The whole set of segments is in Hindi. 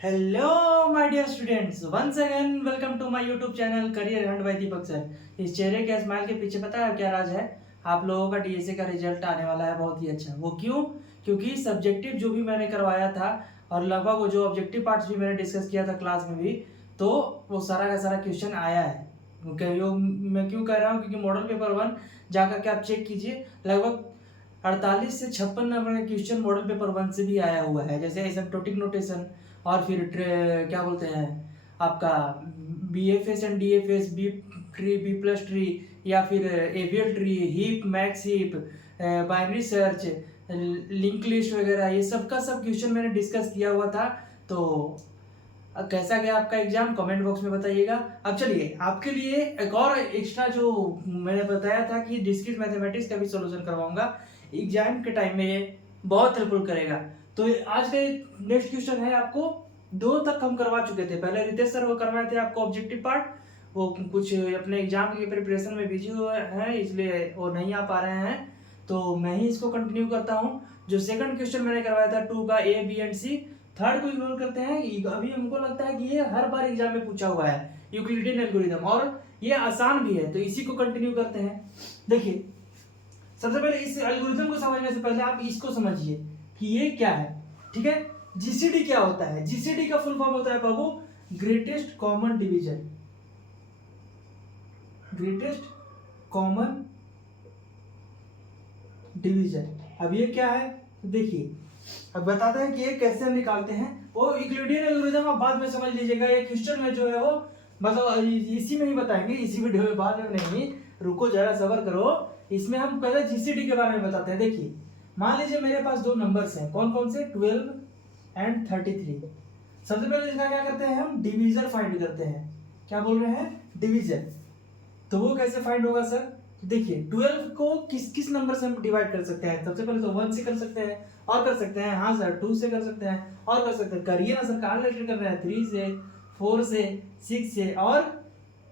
Hello my dear students, once again welcome to my YouTube channel career hand by Deepak sir. इस चेहरे के स्माइल के पीछे पता है क्या राज है? आप लोगों का डीएसए का रिजल्ट आने वाला है बहुत ही अच्छा। वो क्यों? क्योंकि सब्जेक्टिव जो भी मैंने करवाया था और लगभग वो जो ऑब्जेक्टिव पार्ट्स भी मैंने डिस्कस किया था क्लास में भी, तो वो सारा का सारा क्वेश्चन आया है। मैं क्यों कह रहा हूँ? क्योंकि मॉडल पेपर 1 जाकर के आप चेक कीजिए, लगभग 48 से 56 नंबर का क्वेश्चन मॉडल पेपर 1 से भी आया हुआ है। जैसे एसिम्प्टोटिक नोटेशन, और फिर क्या बोलते हैं आपका B F S and D F S, B tree, B plus tree, या फिर AVL tree, heap, max heap, binary search, link list वगैरह, ये सब का सब क्वेश्चन मैंने डिस्कस किया हुआ था। तो कैसा गया आपका एग्जाम कमेंट बॉक्स में बताइएगा। अब चलिए आपके लिए एक और एक्स्ट्रा जो मैंने बताया था कि डिस्क्रीट मैथमेटिक्स का भी सॉल्यूशन करवाऊंगा एग्जाम के टाइम में, ये बहुत हेल्पफुल करेगा। तो आज का नेक्स्ट क्वेश्चन है, आपको 2 तक हम करवा चुके थे। पहले रितेश सर वो करवाए थे आपको ऑब्जेक्टिव पार्ट, वो कुछ अपने एग्जाम की प्रिपरेशन में बिजी हुए हैं इसलिए वो नहीं आ पा रहे हैं। तो मैं ही इसको कंटिन्यू करता हूँ। जो सेकंड क्वेश्चन मैंने करवाया था 2 का A B and C, third को इग्नोर करते हैं। अभी हमको लगता है कि ये हर बार एग्जाम में पूछा हुआ है, यूक्लिडियन एल्गोरिथम, और ये आसान भी है, तो इसी को कंटिन्यू करते हैं। देखिए, सबसे पहले इस एल्गोरिथम को समझने से पहले आप इसको समझिए कि ये क्या है। ठीक है, जीसीडी क्या होता है? जीसीडी का फुल फॉर्म होता है बाबू greatest common division. Greatest common division. अब ये क्या है देखिए, अब बताते हैं कि ये कैसे हम निकालते हैं। वो यूक्लिडियन एल्गोरिथम आप बाद में समझ लीजिएगा, ये क्वेश्चन में जो है वो मतलब इसी में ही बताएंगे, इसी वीडियो में, बाद में नहीं। रुको जरा सब्र करो, इसमें हम पहले जीसीडी के बारे में बताते हैं। देखिए, मान लीजिए मेरे पास 2 नंबर्स हैं, कौन कौन से? 12 एंड 33। सबसे पहले इसका क्या करते हैं हम? डिवीजन फाइंड करते हैं। क्या बोल रहे हैं? डिवीजन। तो वो कैसे फाइंड होगा सर? देखिए, 12 को किस किस नंबर से हम डिवाइड कर सकते हैं? सबसे पहले तो 1 से कर सकते हैं, और कर सकते हैं, हाँ सर 2 से कर सकते हैं, और कर सकते हैं, करिए ना सर, कहाँ रिलेटेड कर रहे हैं? 3 से, 4 से, 6 से और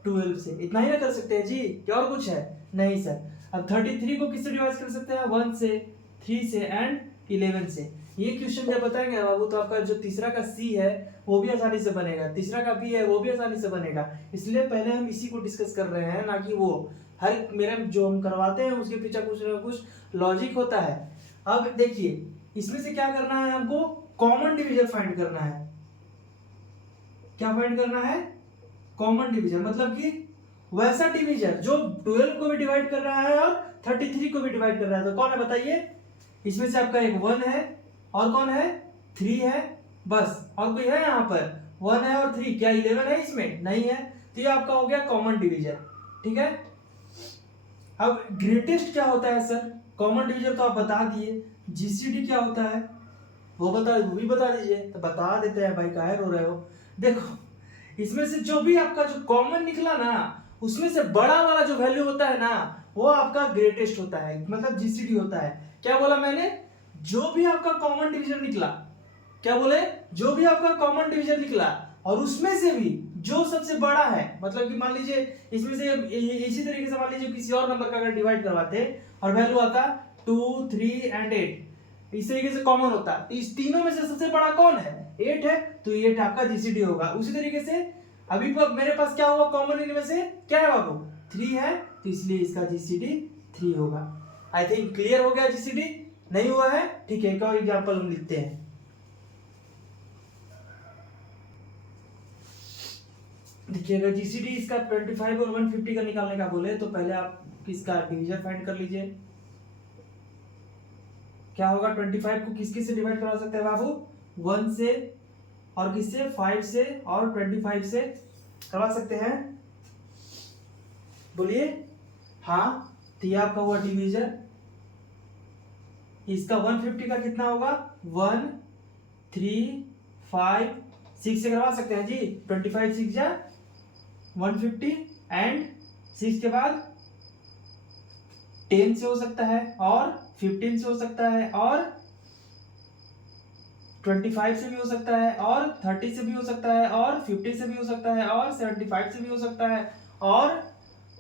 12 से। इतना ही ना कर सकते हैं जी, क्या और कुछ है? नहीं सर। अब 33 को किससे डिवाइड कर सकते हैं? 1 से, 3 से एंड 11 से। ये क्वेश्चन जब बताएंगे बाबू तो आपका जो तीसरा का सी है वो भी आसानी से बनेगा, तीसरा का बी है वो भी आसानी से बनेगा। इसलिए पहले हम इसी को डिस्कस कर रहे हैं, ना कि वो हर मेरे जो हम करवाते हैं उसके पीछे कुछ ना कुछ लॉजिक होता है। अब देखिए, इसमें से क्या करना है हमको? कॉमन डिवीजन फाइंड करना है। क्या फाइंड करना है? कॉमन डिवीजन, मतलब कि वैसा डिवीजन जो 12 को भी डिवाइड कर रहा है और 33 को भी डिवाइड कर रहा है। तो कौन है बताइए? इसमें से आपका एक 1 है, और कौन है? 3 है, बस। और कोई है यहाँ पर? 1 है और 3, क्या 11 है इसमें? नहीं है। तो ये आपका हो गया कॉमन डिवीजन। ठीक है, अब ग्रेटेस्ट क्या होता है सर? कॉमन डिवीजन तो आप बता दिए, जीसीडी क्या होता है वो भी बता दीजिए। तो बता देते हैं भाई, काहे रो रहे हो? देखो, इसमें से जो भी आपका जो कॉमन निकला ना, उसमें से बड़ा वाला जो वैल्यू होता है ना, वो आपका ग्रेटेस्ट होता है, मतलब जीसीडी होता है। क्या बोला मैंने? जो भी आपका कॉमन डिवीजन निकला, क्या बोले? जो भी आपका कॉमन डिवीजन निकला और उसमें से भी जो सबसे बड़ा है, मतलब कि मान लीजिए इसमें से इसी तरीके से मान लीजिए किसी और नंबर का अगर डिवाइड करवाते और वैल्यू आता 2, 3 एंड 8, इस तरीके से कॉमन होता, तो इस तीनों में से सबसे बड़ा कौन है? 8 है, तो 8 आपका जीसीडी होगा। उसी तरीके से अभी मेरे पास क्या हुआ? कॉमन इनमें से क्या है बाबू? 3 है, तो इसलिए इसका जीसीडी 3 होगा। आई थिंक क्लियर हो गया। जीसीडी नहीं हुआ है? ठीक है, एक और एग्जांपल हम लिखते हैं। देखिए, अगर जीसीडी इसका 25 और 150 का निकालने का बोले तो पहले आप इसका डिवीजन फाइंड कर लीजिए। क्या होगा? 25 को किस किस से डिवाइड करा सकते हैं बाबू? 1 से, और किससे? 5 से और 25 से करवा सकते हैं। बोलिए हाँ। तो ये आपका हुआ डिवीजन। इसका 150 का कितना होगा? 1, 3, 5, 6 से करवा सकते हैं जी। 25 6 जा 150 एंड 6 के बाद 10 से हो सकता है, और 15 से हो सकता है, और 25 से भी हो सकता है, और 30 से भी हो सकता है, और 50 से भी हो सकता है, और 75 से भी हो सकता है, और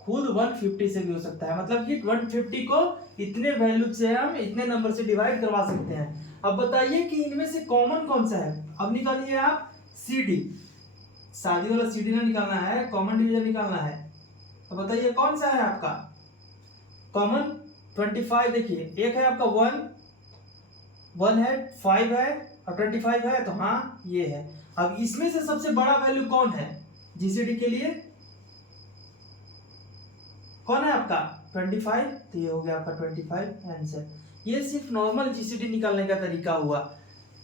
खुद 150 से भी हो सकता है। मतलब कि 150 को इतने वैल्यू से हम इतने नंबर से डिवाइड करवा सकते हैं। अब बताइए कि इनमें से कॉमन कौन सा है? अब निकालिए आप CD, शादी वाला CD ना निकालना है, कॉमन डिवीजन निकालना है। तो बताइए कौन सा है आपका कॉमन? 25। देखिए एक है आपका 1 है, 5 है और 25 है, तो हाँ ये है। अब इसमें से सबसे बड़ा वैल्यू कौन है GCD के लिए? कौन है आपका 25, तो ये हो गया आपका 25 आंसर। ये सिर्फ नॉर्मल GCD निकालने का तरीका हुआ।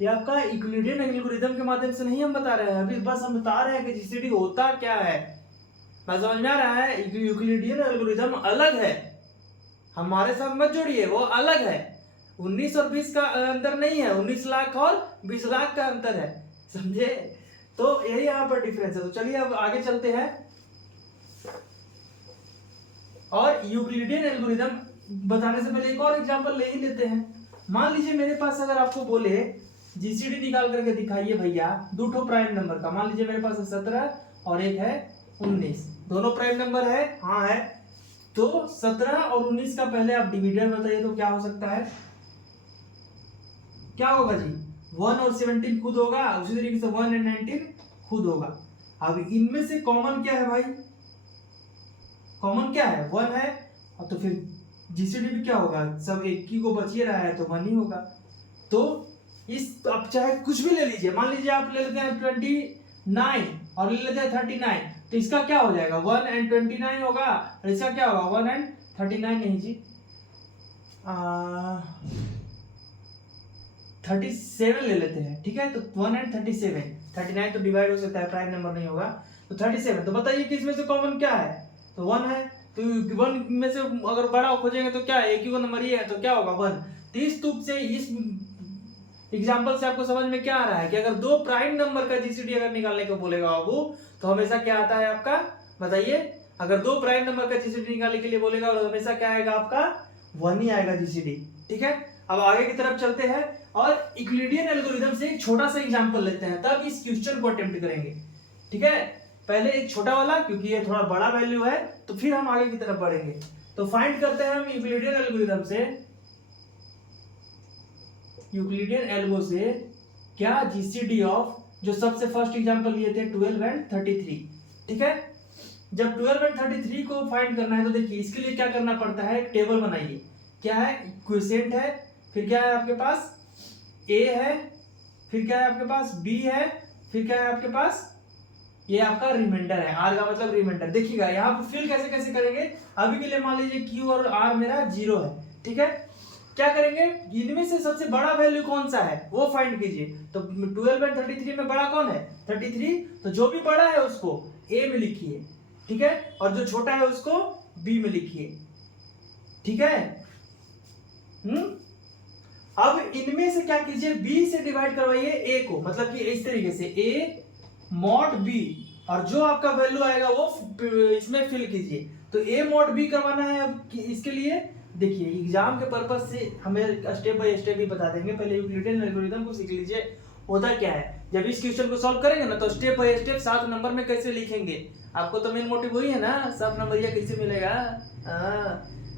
ये आपका यूक्लिडियन एल्गोरिथम के माध्यम से नहीं हम बता रहे हैं, अभी बस हम बता रहे हैं कि GCD होता क्या है। बात समझ में आ रहा है? यूक्लिडियन एल्गोरिथम अलग है, हमारे साथ मत जोड़िए, वो अलग है। 19 और 20 का अंतर नहीं है, 19 लाख और 20 लाख का अंतर है, समझे? तो यही यहाँ पर डिफरेंस है। तो चलिए अब आगे चलते हैं और यूक्लिडियन एल्गोरिथम बताने से पहले एक और एग्जांपल ले ही लेते हैं। मान लीजिए मेरे पास अगर आपको बोले GCD निकाल करके दिखाइए भैया दो ठो प्राइम नंबर का। मान लीजिए मेरे पास है 17 और एक है 19, दोनों प्राइम नंबर है, हाँ है। तो 17 और 19 का पहले आप डिविडेंड बताइए तो क्या हो सकता है? क्या होगा जी? 1 और 17 खुद होगा, उसी तरीके से 1 और 19 खुद होगा। अब इनमें से कॉमन क्या है भाई? कॉमन क्या है? 1 है, और तो फिर GCD भी क्या होगा? सब एक ही को बच ही रहा है तो 1 ही होगा। तो इस आप चाहे कुछ भी ले लीजिए, मान लीजिए आप ले लेते हैं 29 और ले लेते हैं 39, तो इसका क्या हो जाएगा? 1 और 29 होगा, और इसका क्या होगा? 1 और 39 नहीं जी, 37 ले लेते हैं, ठीक है? तो 1 और 37, 39 तो डिवाइड हो सकता है, प्राइम नंबर नहीं होगा, तो 37। तो बताइए कि इसमें से कॉमन क्या है? तो 1 है, तो 1 में से अगर बड़ा खोजेंगे तो क्या है? एक ही को नंबर ही है, तो क्या होगा? 1। तो इस तुक से, इस एग्जाम्पल से आपको समझ में क्या आ रहा है कि अगर दो प्राइम नंबर का GCD अगर निकालने को बोलेगा बाबू, तो हमेशा क्या आता है आपका? बताइए, अगर दो प्राइम नंबर का GCD निकालने के लिए बोलेगा और हमेशा क्या आएगा आपका? 1 ही आएगा GCD, ठीक है? अब आगे की तरफ चलते हैं और यूक्लिडियन एल्गोरिथम से एक छोटा सा एग्जांपल लेते हैं, तब इस क्वेश्चन को अटेम्प्ट करेंगे, ठीक है? पहले एक छोटा वाला, क्योंकि ये थोड़ा बड़ा वैल्यू है, तो फिर हम आगे की तरफ बढ़ेंगे। तो फाइंड करते हैं हम यूक्लिडियन एल्गोरिथम से, यूक्लिडियन एल्गो से क्या GCD ऑफ, जो सबसे फर्स्ट एग्जांपल लिए थे 12 और 33, ठीक है? जब 12 और 33 को फाइंड करना है तो देखिए इसके लिए क्या करना पड़ता है? एक टेबल बनाइए। क्या है? क्वोशिएंट है, फिर क्या है आपके पास? A है, फिर क्या है आपके पास? B है, फिर क्या है आपके पास? ये आपका रिमाइंडर है, R का मतलब रिमाइंडर। देखिएगा यहाँ पर फिल कैसे कैसे करेंगे। अभी के लिए मान लीजिए Q और R मेरा 0 है, ठीक है? क्या करेंगे? इनमें से सबसे बड़ा वैल्यू कौन सा है वो फाइंड कीजिए। तो 12 और 33 में बड़ा कौन है? 33। तो जो भी बड़ा है उसको A में लिखिए, ठीक है? और जो छोटा है उसको B में लिखिए, ठीक है? अब इनमें से क्या कीजिए? B से डिवाइड करवाइए A को, मतलब कि इस तरीके से A mod B, और जो आपका वैल्यू आएगा वो इसमें फिल कीजिए। तो A mod B करवाना है। अब इसके लिए देखिए एग्जाम के पर्पस से हमें स्टेप बाय स्टेप ही बता देंगे, पहले यूक्लिडियन एल्गोरिथम को सीख लीजिए होता क्या है। जब इस क्वेश्चन को सॉल्व करेंगे ना तो स्टेप बाय स्टेप 7 नंबर में कैसे लिखेंगे, आपको तो मेन मोटिव वही है ना, 7 नंबर यह कैसे मिलेगा,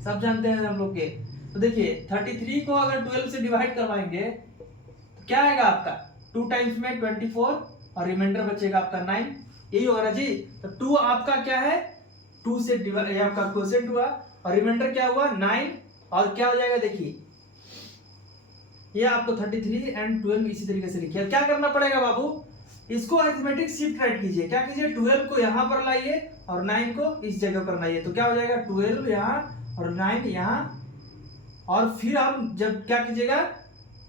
सब जानते हैं हम लोग के। तो देखिए 33 को अगर 12 से डिवाइड करवाएंगे तो क्या आएगा आपका? 2 टाइम्स में 24 और रिमाइंडर बचेगा आपका 9, यही होगा ना जी। तो 2 आपका क्या है? 2 से डिवाइड, आपका क्वोशिएंट हुआ, और रिमाइंडर क्या हुआ? 9, और क्या हो जाएगा? देखिए ये आपको 33 एंड 12 इसी तरीके से लिखिए। क्या करना पड़ेगा बाबू? इसको अरिथमेटिक शिफ्ट राइट कीजिए। क्या कीजिए? 12 को यहाँ पर लाइए और 9 को इस जगह पर लाइए, तो क्या हो जाएगा? 12 यहाँ और 9 यहाँ, और फिर हम जब क्या कीजिएगा?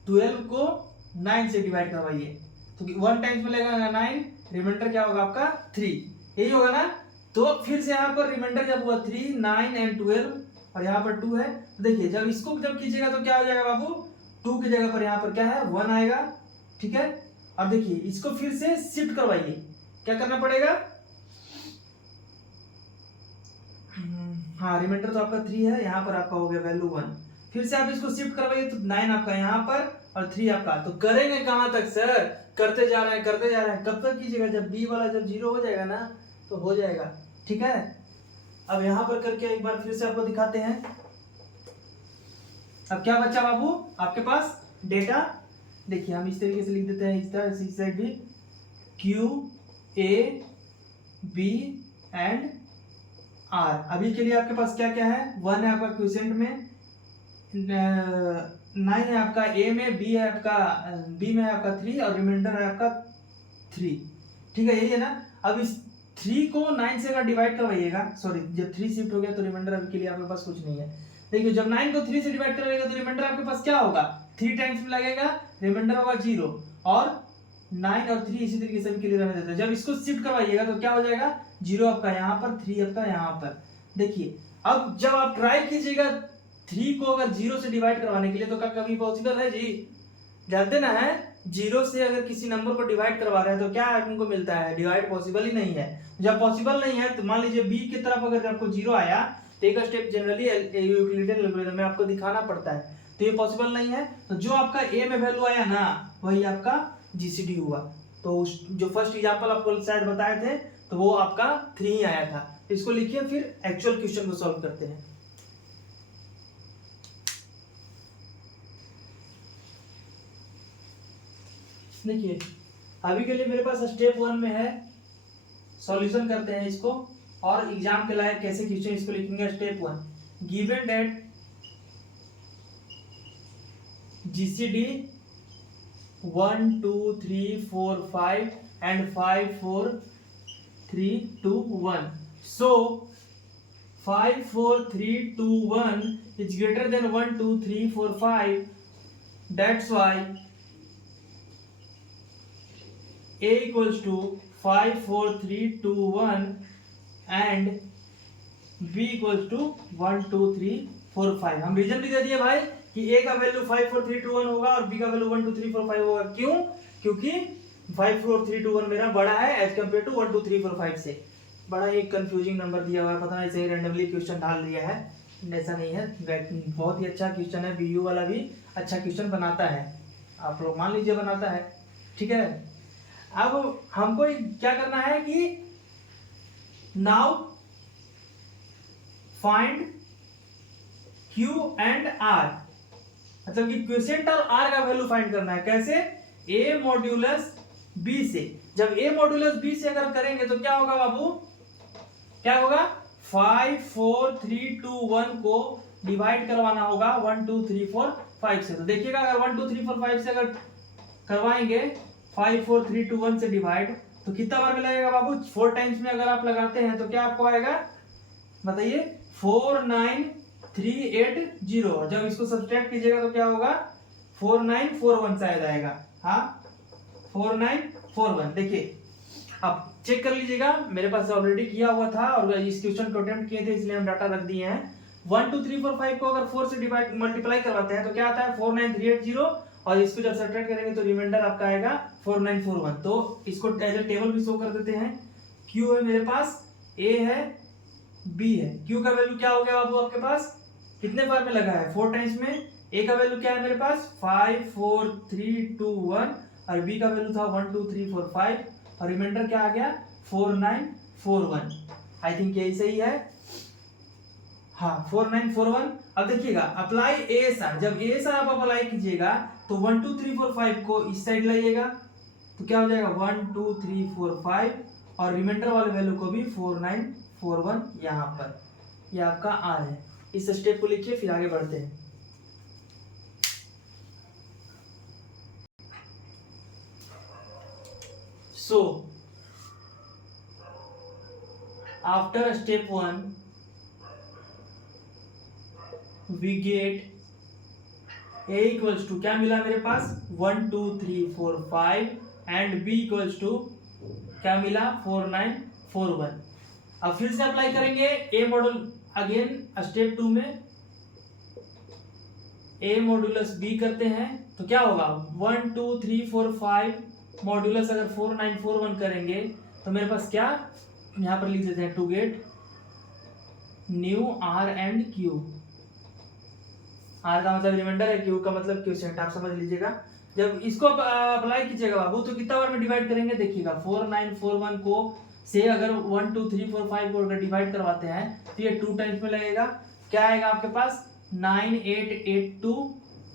12 को 9 से डिवाइड करवाइए, तो 1 टाइम्स मिलेगा 9, रिमाइंडर क्या होगा आपका? 3, यही होगा ना। तो फिर से यहाँ पर रिमाइंडर जब हुआ 3, 9 एंड 12, और यहाँ पर 2 है। तो देखिए जब इसको जब कीजिएगा तो क्या हो जाएगा बाबू? 2 की जगह पर यहाँ पर क्या है? 1 आएगा, ठीक है? और देखिए इसको फिर से शिफ्ट करवाइए। क्या करना पड़ेगा? हाँ, रिमाइंडर तो आपका 3 है, यहाँ पर आपका हो गया वैल्यू 1। फिर से आप इसको शिफ्ट करवाइए तो 9 आपका यहाँ पर और 3 आपका। तो करेंगे कहाँ तक सर? करते जा रहे हैं, करते जा रहे हैं। कब तक कीजिएगा? जब B वाला जब 0 हो जाएगा ना तो हो जाएगा, ठीक है? अब यहाँ पर करके एक बार फिर से आपको दिखाते हैं। अब क्या बचा बाबू आपके पास? डेटा। देखिए हम इस तरीके से लिख देते हैं, इस तरह इस साइड भी Q A B and R। अभी के लिए आपके पास क्या क्या है, 1 है आपका क्वेश्चन में, 9 है आपका A में, B है आपका B में है आपका 3 और रिमाइंडर है आपका 3। ठीक है, यही है ना। अब इस 3 को 9 से अगर डिवाइड करवाइएगा, सॉरी जब 3 शिफ्ट हो गया तो रिमाइंडर अभी के लिए आपके पास कुछ नहीं है। देखिए जब 9 को 3 से डिवाइड करवाइएगा तो रिमाइंडर आपके पास क्या होगा, 3 टाइम्स में लगेगा, रिमाइंडर होगा 0 और 9 और 3 इसी तरीके से भी क्लियर रहने देता है। जब इसको शिफ्ट करवाइएगा तो क्या हो जाएगा, 0 आपका यहाँ पर, 3 आपका यहाँ पर। देखिए अब जब आप ट्राई कीजिएगा 3 को अगर 0 से डिवाइड करवाने के लिए, तो क्या कभी पॉसिबल है जी, जानते ना है 0 से अगर किसी नंबर को डिवाइड करवा रहे हैं तो क्या उनको मिलता है, डिवाइड पॉसिबल ही नहीं है। जब पॉसिबल नहीं है तो मान लीजिए b की तरफ अगर आपको 0 आया तो एक स्टेप जनरली यूक्लिडियन एल्गोरिथम में आपको दिखाना पड़ता है, तो ये पॉसिबल नहीं है। तो जो आपका a में वैल्यू आया ना वही आपका जीसीडी हुआ। तो जो फर्स्ट एग्जांपल आपको शायद बताए थे तो वो आपका 3 ही आया था। इसको लिखिए, फिर एक्चुअल क्वेश्चन को सॉल्व करते हैं। देखिए अभी के लिए मेरे पास स्टेप 1 में है, सॉल्यूशन करते हैं इसको और एग्जाम के लायक कैसे क्वेश्चन इसको लिखेंगे। Step 1, given that GCD 1 2 3 4 5 and 5 4 3 2 1, so 5 4 3 2 1 is greater than 1 2 3 4 5, that's why A equals to 5 4 3 2 1 and B equals to 1 2 3 4 5। हम रीजन भी दे दिए भाई कि A का वैल्यू 5 4 3 2 1 होगा और B का वैल्यू 1 2 3 4 5 होगा। क्यों, क्योंकि 5 4 3 2 1 मेरा बड़ा है एज कम्पेयर टू 1 2 3 4 5 से। बड़ा ही कंफ्यूजिंग नंबर दिया हुआ है, पता नहीं सही रैंडमली क्वेश्चन डाल दिया है, ऐसा नहीं है। बहुत ही अच्छा क्वेश्चन है, BU वाला भी अच्छा क्वेश्चन बनाता है, आप लोग मान लीजिए बनाता है। ठीक है, अब हमको क्या करना है कि now find Q and R, मतलब कि क्वोशिएंट और R का वैल्यू फाइंड करना है। कैसे, A मॉड्यूलस B से। जब A मॉड्यूलस B से अगर करेंगे तो क्या होगा बाबू, क्या होगा, 5 4 3 2 1 को डिवाइड करवाना होगा 1 2 3 4 5 से। तो देखिएगा अगर 1 2 3 4 5 से अगर करवाएंगे 5 4 3 2 1 से डिवाइड तो कितना बार में लगेगा बाबू, 4 टाइम्स में अगर आप लगाते हैं तो क्या आपको आएगा बताइए, 4 9 3 8 0। जब इसको सब्सट्रैक्ट कीजिएगा तो क्या होगा, 4 9 4 1 शायद आएगा। हाँ 4 9 4 1। देखिए अब चेक कर लीजिएगा, मेरे पास ऑलरेडी किया हुआ था और इस क्वेश्चन को अटेम्प्ट किए थे इसलिए हम डाटा रख दिए हैं। 1 2 3 4 5 को अगर 4 से डिवाइड मल्टीप्लाई करवाते हैं तो क्या आता है, 4 9 3 8 0 और इसको जब सब्ट्रैक्ट करेंगे तो रिमाइंडर आपका आएगा 4 9 4 1। तो इसको एज ए टेबल भी शो कर देते हैं। Q है मेरे पास, A है, B है। Q का वैल्यू क्या हो गया बाबू आपके पास, कितने बार में लगा है, 4 टाइम्स में। A का वैल्यू क्या है मेरे पास, 5 4 3 2 1 और B का वैल्यू था 1 2 3 4 5 और रिमाइंडर क्या आ गया 4 9 4 1। आई थिंक यही सही है। हाँ 4 9 4 1। अब देखिएगा अप्लाई ASR, जब ASR आप अप्लाई कीजिएगा तो 1 2 3 4 5 को इस साइड लाइएगा तो क्या हो जाएगा 1 2 3 4 5 और रिमाइंडर वाले वैल्यू को भी 4 9 4 1 यहाँ पर, ये आपका R है। इस स्टेप को लिखिए फिर आगे बढ़ते हैं। So after step 1 we get A equals to क्या मिला मेरे पास 1 2 3 4 5 एंड B equals to क्या मिला 4 9 4 1। अब फिर से अप्लाई करेंगे A मॉडल अगेन स्टेप 2 में A मॉड्यूलस B करते हैं तो क्या होगा 1 2 3 4 5 मॉड्यूलस अगर 4 9 4 1 करेंगे तो मेरे पास क्या यहाँ पर लिख देते हैं to get new R and Q। R का मतलब रिमाइंडर है, Q का मतलब क्वोशिएंट, आप समझ लीजिएगा। जब इसको अप्लाई कीजिएगा बाबू तो कितना बार में डिवाइड करेंगे, देखिएगा 4 9 4 1 को से अगर 1 2 3 4 5 को अगर डिवाइड करवाते हैं तो ये 2 टाइम्स में लगेगा। क्या आएगा आपके पास 9 8 8 2,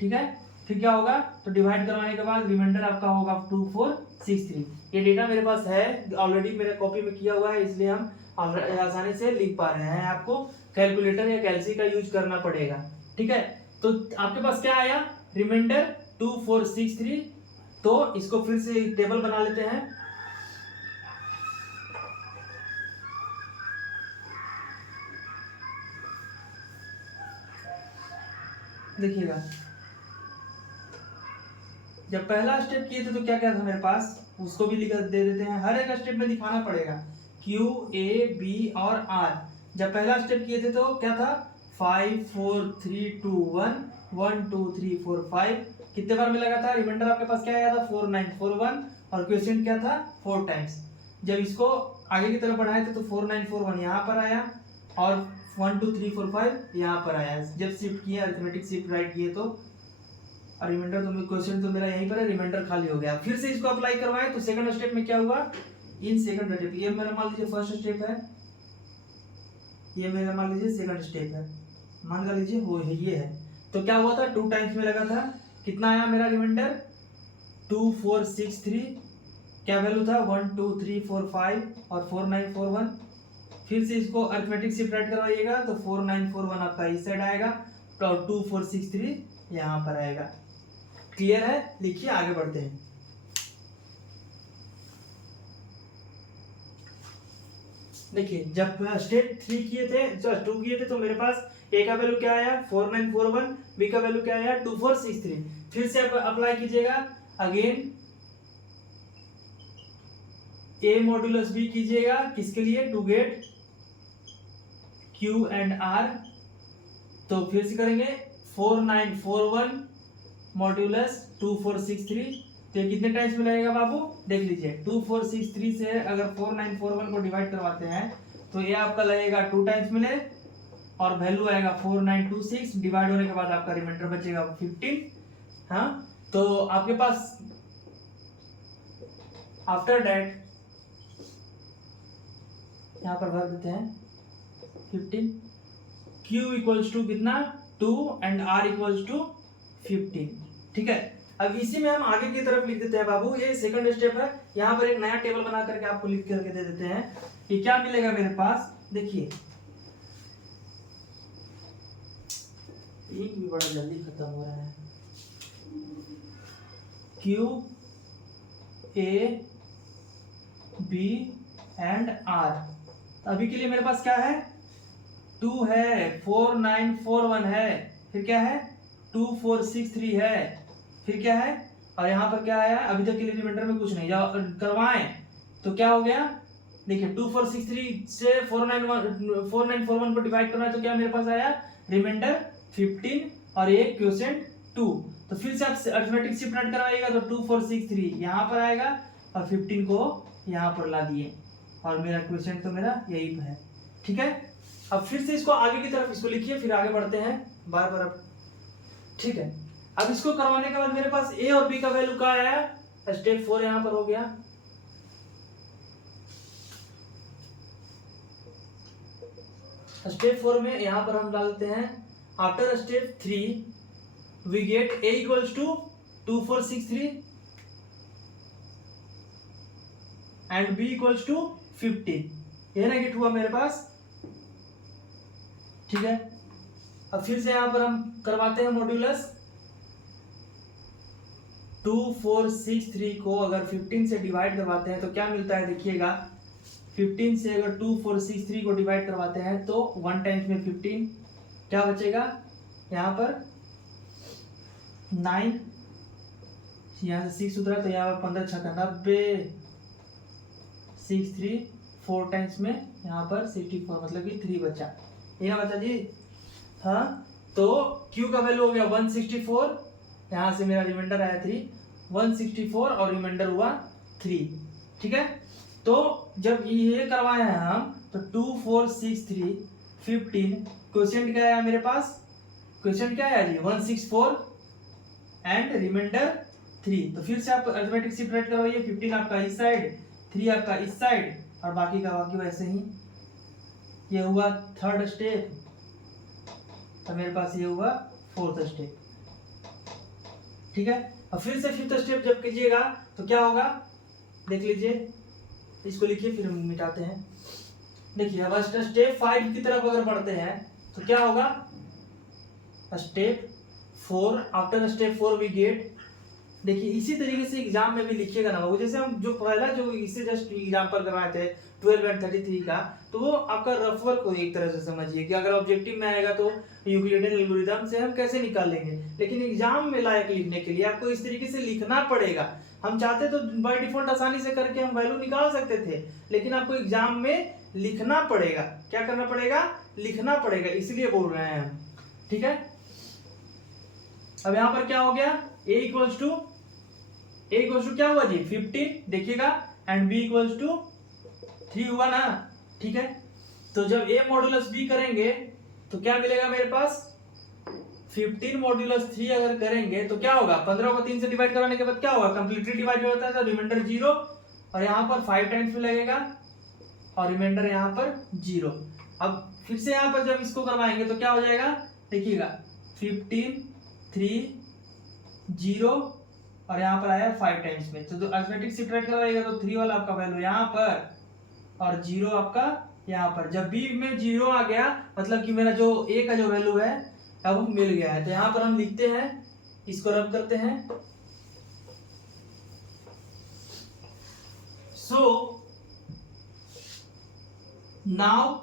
ठीक है। फिर क्या होगा, तो डिवाइड करवाने के बाद रिमाइंडर आपका होगा 2463। ये डेटा मेरे पास है ऑलरेडी, मेरे कॉपी में किया हुआ है, इसलिए हम आसानी से लिख पा रहे हैं। आपको कैलकुलेटर या कैलसी का यूज करना पड़ेगा, ठीक है। तो आपके पास क्या आया, रिमाइंडर 2463। तो इसको फिर से टेबल बना लेते हैं। देखिएगा, जब पहला स्टेप किए थे तो क्या क्या था मेरे पास, उसको भी लिख दे देते हैं। हर एक स्टेप में दिखाना पड़ेगा Q A B और R। जब पहला स्टेप किए थे तो क्या था, 5 4 3 2 1 1 2 3 4 5। कितने बार में लगा था, रिमाइंडर आपके पास क्या आया था 4941 और क्वेश्चन क्या था 4 टाइम्स। जब इसको आगे की तरफ बढ़ाए थे तो 4941 यहाँ पर आया और 1 2 3 4 5 यहाँ पर आया। जब शिफ्ट किए, अरिथमेटिक शिफ्ट राइट किए तो और रिमाइंडर तो क्वेश्चन तो मेरा यहीं पर है, रिमाइंडर खाली हो गया। फिर से इसको अप्लाई करवाए तो सेकंड स्टेप में क्या हुआ, इन सेकंड स्टेप, ये मेरा मान लीजिए फर्स्ट स्टेप है, ये मेरा मान लीजिए सेकंड स्टेप है, मान कर लीजिए वो है ये है। तो क्या हुआ था, 2 टाइम्स में लगा था, कितना आया मेरा रिमाइंडर 2463। क्या वैल्यू था 1 2 3 4 5 और 4941। फिर से इसको अरिथमेटिक शिफ्ट राइट करवाइएगा तो 4941 आपका इस साइड आएगा और 2463 यहाँ पर आएगा। क्लियर है, लिखिए आगे बढ़ते हैं। देखिए, जब स्टेप 3 किए थे, 2 किए थे तो मेरे पास ए का वैल्यू क्या आया 4941, बी का वैल्यू क्या आया 2463। फिर से अप्लाई कीजिएगा अगेन, ए मॉड्यूलस बी कीजिएगा, किसके लिए, to get q and r. तो फिर से करेंगे 4941 मॉड्यूलस 2463। तो कितने टाइम्स में लगेगा बाबू, देख लीजिए 2463 से अगर 4941 को डिवाइड करवाते हैं तो ये आपका लगेगा 2 टाइम्स मिले और वैल्यू आएगा 4926। डिवाइड होने के बाद आपका रिमाइंडर बचेगा 15। हाँ, तो आपके पास आफ्टर दैट यहाँ पर भर देते हैं 15, Q इक्वल्स टू कितना 2 एंड R इक्वल्स टू 15। ठीक है, अब इसी में हम आगे की तरफ लिख देते हैं बाबू, ये सेकंड स्टेप है। यहाँ पर एक नया टेबल बना करके आपको लिख करके दे देते हैं कि क्या मिलेगा मेरे पास। देखिए, इंक भी बड़ा जल्दी खत्म हो रहा है। Q A B and R। अभी के लिए मेरे पास क्या है, 2 है, 4941 है, फिर क्या है 2463 है, फिर क्या है, और यहाँ पर क्या आया, अभी तक के लिए रिमाइंडर में कुछ नहीं। जब करवाएं तो क्या हो गया, देखिए 2463 से 4941 को डिवाइड करना है तो क्या मेरे पास आया रिमाइंडर 15 और एक क्वोशिएंट 2। तो फिर से आप अरिथमेटिक शिफ्ट राइट करवाइएगा तो 2463 यहाँ पर आएगा और 15 को यहाँ पर ला दिए और मेरा क्वोशिएंट तो मेरा यही पर है। ठीक है, अब फिर से इसको आगे की तरफ इसको लिखिए, फिर आगे बढ़ते हैं बार बार। अब ठीक है, अब इसको करवाने के बाद मेरे पास ए और बी का वैल्यू क्या आया, स्टेप 4 यहाँ पर हो गया। स्टेप 4 में यहाँ पर हम डालते हैं after step 3 we get a equals to 2463 and b equals to 50। ये ना गेट हुआ मेरे पास। ठीक है, अब फिर से यहां पर हम करवाते हैं मॉड्यूलस 2463 को अगर 15 से डिवाइड करवाते हैं तो क्या मिलता है, देखिएगा 15 से अगर 2463 को डिवाइड करवाते हैं तो 1 टाइम्स में 15 क्या बचेगा, यहाँ पर 9, यहाँ से 6 उतरा तो यहाँ पर 15 छक्का 90, 6 3 4 टाइम्स में यहाँ पर 64, मतलब कि 3 बचा। ये ना बचा जी, हाँ। तो Q का वैल्यू हो गया 164, यहाँ से मेरा रिमाइंडर आया 3, 164 और रिमाइंडर हुआ 3। ठीक है, तो जब ये करवाए हैं हम तो 2463 15 क्वोशिएंट क्या आया मेरे पास, क्वोशिएंट क्या आया जी 164 एंड रिमाइंडर 3। तो फिर से आप अरिथमेटिक शिफ्ट राइट करवाइए, 15 आपका इस साइड, 3 आपका इस साइड और बाकी का बाकी वैसे ही। ये हुआ थर्ड स्टेप, तो मेरे पास ये हुआ फोर्थ स्टेप। ठीक है। अब फिर से फिफ्थ स्टेप जब कीजिएगा तो क्या होगा, देख लीजिए, इसको लिखिए फिर हम मिटाते हैं। देखिए अब स्टेप 5 की तरफ अगर बढ़ते हैं तो क्या होगा, step 4, after step 4 we get. देखिए इसी तरीके से एग्जाम में भी लिखिएगा ना बाबू, जैसे हम जो पहला जो इससे जस्ट एग्जाम्पल करवाए थे 12 एंड 33 का, तो वो आपका रफ वर्क को एक तरह से समझिए कि अगर ऑब्जेक्टिव में आएगा तो यूक्लिडियन एल्गोरिथम से हम कैसे निकाल लेंगे, लेकिन एग्जाम में लायक लिखने के लिए आपको इस तरीके से लिखना पड़ेगा। हम चाहते तो बाय डिफॉल्ट आसानी से करके हम वैल्यू निकाल सकते थे, लेकिन आपको एग्जाम में लिखना पड़ेगा। क्या करना पड़ेगा, लिखना पड़ेगा, इसलिए बोल रहे हैं हम, ठीक है। अब यहाँ पर क्या हो गया, a इक्वल्स टू क्या हुआ जी 15, देखिएगा, एंड b इक्वल्स टू 3 हुआ ना, ठीक है। तो जब a मॉड्यूलस b करेंगे तो क्या मिलेगा मेरे पास, 15 मॉड्यूलस 3 अगर करेंगे तो क्या होगा, 15 को 3 से डिवाइड कराने के बाद क्या होगा, कंप्लीटली डिवाइड होता है तो रिमाइंडर 0, और यहाँ पर 5 टाइम्स में लगेगा और रिमाइंडर यहाँ पर 0। अब फिर से यहाँ पर जब इसको करवाएंगे तो क्या हो जाएगा, देखिएगा 15 3 0 और यहाँ पर आया 5 टाइम्स में, तो अरिथमेटिक सब्ट्रैक्ट करवाएगा तो 3 वाला आपका वैल्यू यहाँ पर और 0 आपका यहाँ पर। जब b में 0 आ गया मतलब कि मेरा जो a का जो वैल्यू है अब मिल गया है, तो यहाँ पर हम लिखते हैं, इसको रब करते हैं। So now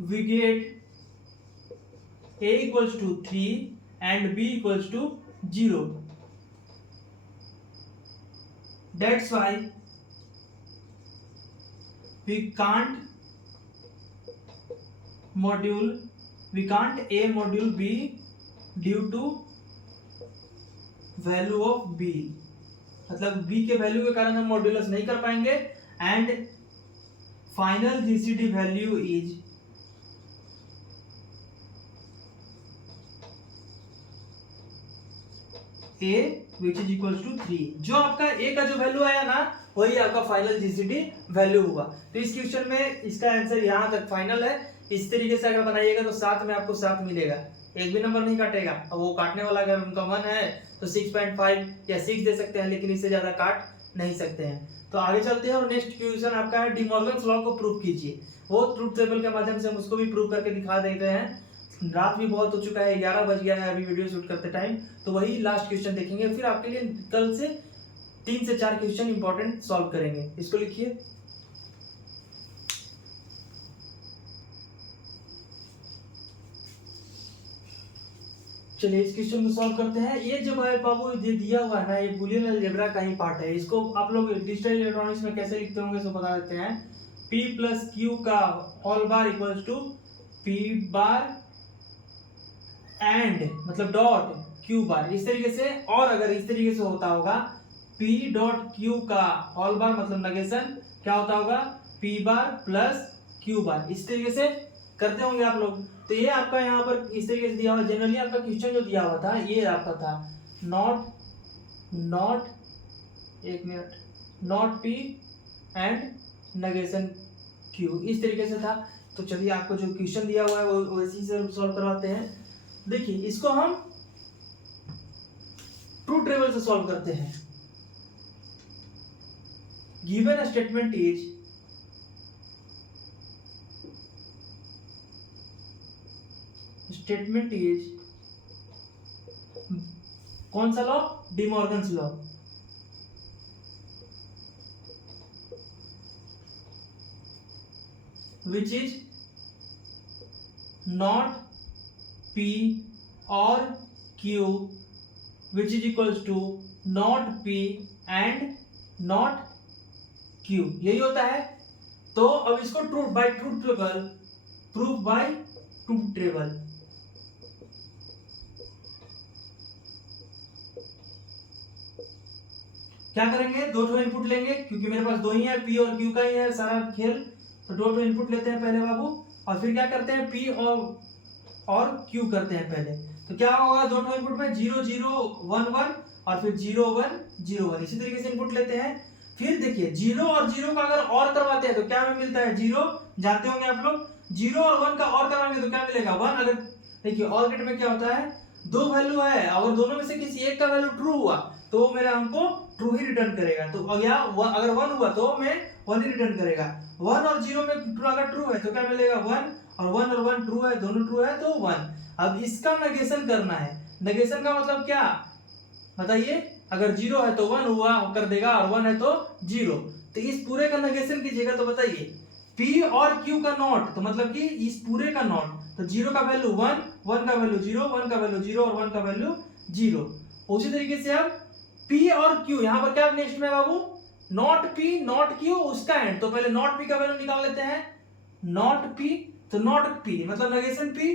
we get a equals to 3 and b equals to 0. That's why we can't a module b due to value of b, मतलब b के वैल्यू के कारण हम मॉड्यूलस नहीं कर पाएंगे, and final GCD value is a which is equals to 3। जो आपका a का जो वैल्यू आया ना वही आपका फाइनल जीसीडी वैल्यू हुआ। तो इस क्वेश्चन में इसका आंसर यहाँ तक फाइनल है। इस तरीके से अगर बनाइएगा तो 7 में आपको 7 मिलेगा, एक भी नंबर नहीं काटेगा। अब वो काटने वाला अगर उनका मन है तो 6.5 या 6 दे सकते हैं, लेकिन इससे ज्यादा काट नहीं सकते हैं। तो आगे चलते हैं और नेक्स्ट क्वेश्चन आपका है डिमॉर्गन्स लॉ को प्रूव कीजिए। वो ट्रूथ टेबल के माध्यम से हम उसको भी प्रूव करके दिखा देते हैं। रात भी बहुत हो चुका है, 11 बज गया है अभी वीडियो शूट करते टाइम, तो वही लास्ट क्वेश्चन देखेंगे, फिर आपके लिए कल से 3 से 4 क्वेश्चन इंपॉर्टेंट सॉल्व करेंगे। इसको लिखिए, चलिए इस क्वेश्चन को सॉल्व करते हैं। ये जो है बाबू ये दिया हुआ है ना, ये बूलियन अलजेब्रा का ही पार्ट है। इसको आप लोग डिजिटल इलेक्ट्रॉनिक्स में कैसे लिखते होंगे इसको बता देते हैं। p प्लस क्यू का whole bar equals to p bar and मतलब डॉट क्यू बार, इस तरीके से। और अगर इस तरीके से होता होगा p डॉट क्यू का होल बार मतलब नेगेशन क्या होता होगा, p बार प्लस क्यू बार, इस तरीके से करते होंगे आप लोग। तो ये आपका यहाँ पर इस तरीके से दिया हुआ, जनरली आपका क्वेश्चन जो दिया हुआ था ये आपका था नॉट एक minute not p and negation q, इस तरीके से था। तो चलिए आपको जो क्वेश्चन दिया हुआ है वो वैसे से सॉल्व करवाते हैं। देखिए इसको हम ट्रूथ टेबल से सॉल्व करते हैं। गिवन स्टेटमेंट इज कौन सा law, De Morgan's law. which is not p or q which is equals to not p and not q, यही होता है। तो अब इसको truth by truth table, proof by truth table. क्या करेंगे, दो ठो इनपुट लेंगे क्योंकि मेरे पास दो ही है, p और q का ही है सारा खेल। तो दो ठो इनपुट लेते हैं पहले बाबू, और फिर क्या करते हैं p और q करते हैं पहले। तो क्या होगा, दो ठो इनपुट में 0 0 1 1 और फिर 0 1 0 1, इसी तरीके से इनपुट लेते हैं। फिर देखिए 0 और 0 का अगर और करवाते हैं तो क्या हमें मिलता है, 0 जानते होंगे आप लोग, 0 और 1 का और करवाएंगे तो क्या मिलेगा 1। अगर देखिए और गेट में क्या होता है, दो वैल्यू है, अगर दोनों में से किसी एक का वैल्यू ट्रू हुआ तो वो मेरा हमको ट्रू ही रिटर्न करेगा। तो अगर 1 हुआ तो मैं 1 ही रिटर्न करेगा। 1 और 0 में अगर ट्रू है तो क्या मिलेगा 1, और 1 और 1 ट्रू है, दोनों ट्रू है तो 1। अब इसका नेगेशन करना है। नेगेशन का मतलब क्या बताइए? अगर 0 है तो 1 हुआ कर देगा, और 1 है तो 0। तो इस पूरे का नेगेशन कीजिएगा तो बताइए P और Q का नॉट, तो मतलब कि इस पूरे का नॉट, तो 0 का वैल्यू 1, 1 का वैल्यू 0, 1 का वैल्यू 0 और 1 का वैल्यू 0। उसी तरीके से अब P और Q, यहाँ पर क्या नेक्स्ट में बाबू? नॉट P नॉट Q उसका एंड, तो पहले नॉट P का वैल्यू निकाल लेते हैं। नॉट P, तो नॉट P मतलब नेगेशन P,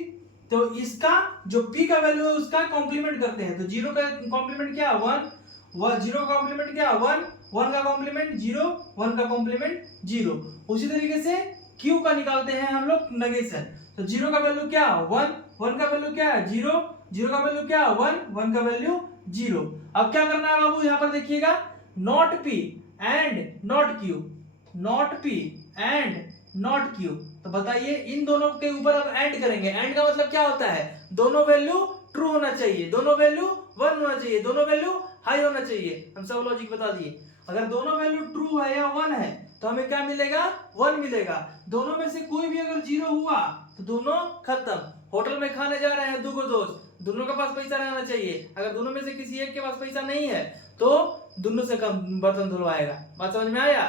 तो इसका जो P का वैल्यू है उसका कॉम्प्लीमेंट करते हैं। तो 0 का कॉम्प्लीमेंट क्या 1, 0 का कॉम्प्लीमेंट क्या 1, 1 का कॉम्प्लीमेंट 0, 1 का कॉम्प्लीमेंट 0। उसी तरीके से Q का निकालते हैं हम लोग नेगेशन। तो 0 का वैल्यू क्या 1, 1 का वैल्यू क्या है 0, 0 का वैल्यू क्या 1, 1 का वैल्यू 0। अब क्या करना है बाबू? यहाँ पर देखिएगा not P and not Q, not P and not Q। तो बताइए इन दोनों के ऊपर अब एंड करेंगे। एंड का मतलब क्या होता है? दोनों वैल्यू ट्रू होना चाहिए, दोनों वैल्यू 1 होना चाहिए, दोनों वैल्यू हाई होना चाहिए। हम सब लॉजिक बता दिए। अगर दोनों वैल्यू ट्रू है या 1 है तो हमें क्या मिलेगा 1 मिलेगा। दोनों में से कोई भी अगर 0 हुआ तो दोनों खत्म। होटल में खाने जा रहे हैं दो दोस्त, दोनों के पास पैसा रहना चाहिए। अगर दोनों में से किसी एक के पास पैसा नहीं है तो दोनों से कम बर्तन धुलवाएगा। बात समझ में आया?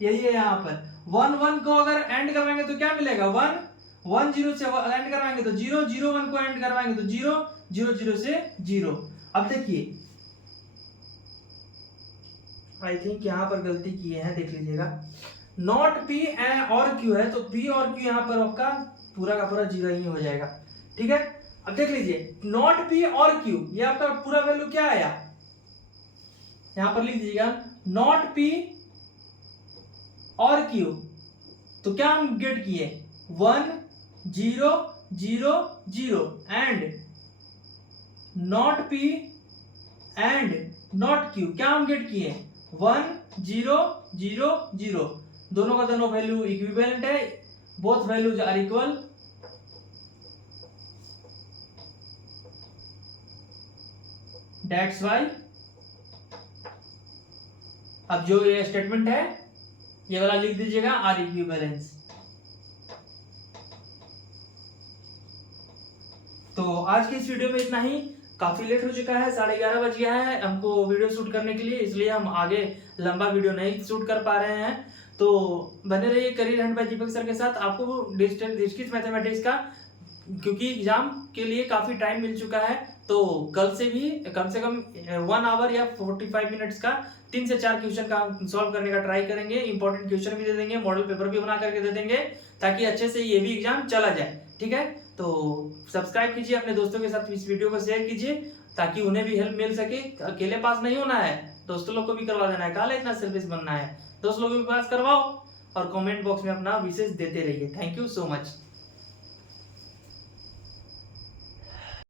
यही है यहाँ पर 1 1 को अगर एंड करवाएंगे तो क्या मिलेगा 1, 1 0 से एंड करवाएंगे तो 0, 0 1 को एंड करवाएंगे तो 0, 0 0 से 0। अब देखिए आई थिंक यहाँ पर गलती किए हैं, देख लीजिएगा। नॉट P और Q है तो P और Q यहाँ पर आपका पूरा का पूरा 0 ही हो जाएगा। ठीक है, अब देख लीजिए नॉट P और Q, ये आपका पूरा वैल्यू क्या आया? यहाँ पर लिख दीजिएगा नॉट P और Q, तो क्या हम गेट किए 1 0 0 0 and not P and not Q, क्या हम गेट किए 1 0 0 0। दोनों का दोनों वैल्यू इक्विवेलेंट है, both values are equal. That's why अब जो ये स्टेटमेंट है ये वाला लिख दीजिएगा आर इक्विवेलेंस। तो आज की इस वीडियो में इतना ही। काफी लेट हो चुका है, 11:30 बज गया है हमको वीडियो शूट करने के लिए, इसलिए हम आगे लंबा वीडियो नहीं शूट कर पा रहे हैं। तो बने रहिए career hand by Deepak sir के साथ। आपको डिस्क्रीट मैथमेटिक्स का क्योंकि एग्जाम के लिए काफी टाइम मिल चुका है, तो कल से भी कम से कम 1 आवर या 45 मिनट्स का 3 से 4 क्वेश्चन का सॉल्व करने का ट्राई करेंगे। इंपॉर्टेंट क्वेश्चन भी दे देंगे, मॉडल पेपर भी बना करके दे देंगे, ताकि अच्छे से ये भी एग्जाम चला जाए। ठीक है, तो सब्सक्राइब कीजिए, अपने दोस्तों के साथ इस वीडियो को शेयर कीजिए ताकि उन्हें भी हेल्प मिल सके। अकेले पास नहीं होना है, दोस्तों लोग को भी करवा देना है। काले इतना सेल्फिश बनना है, दोस्त लोगों के पास करवाओ और कमेंट बॉक्स में अपना विशेष देते रहिए। Thank you so much.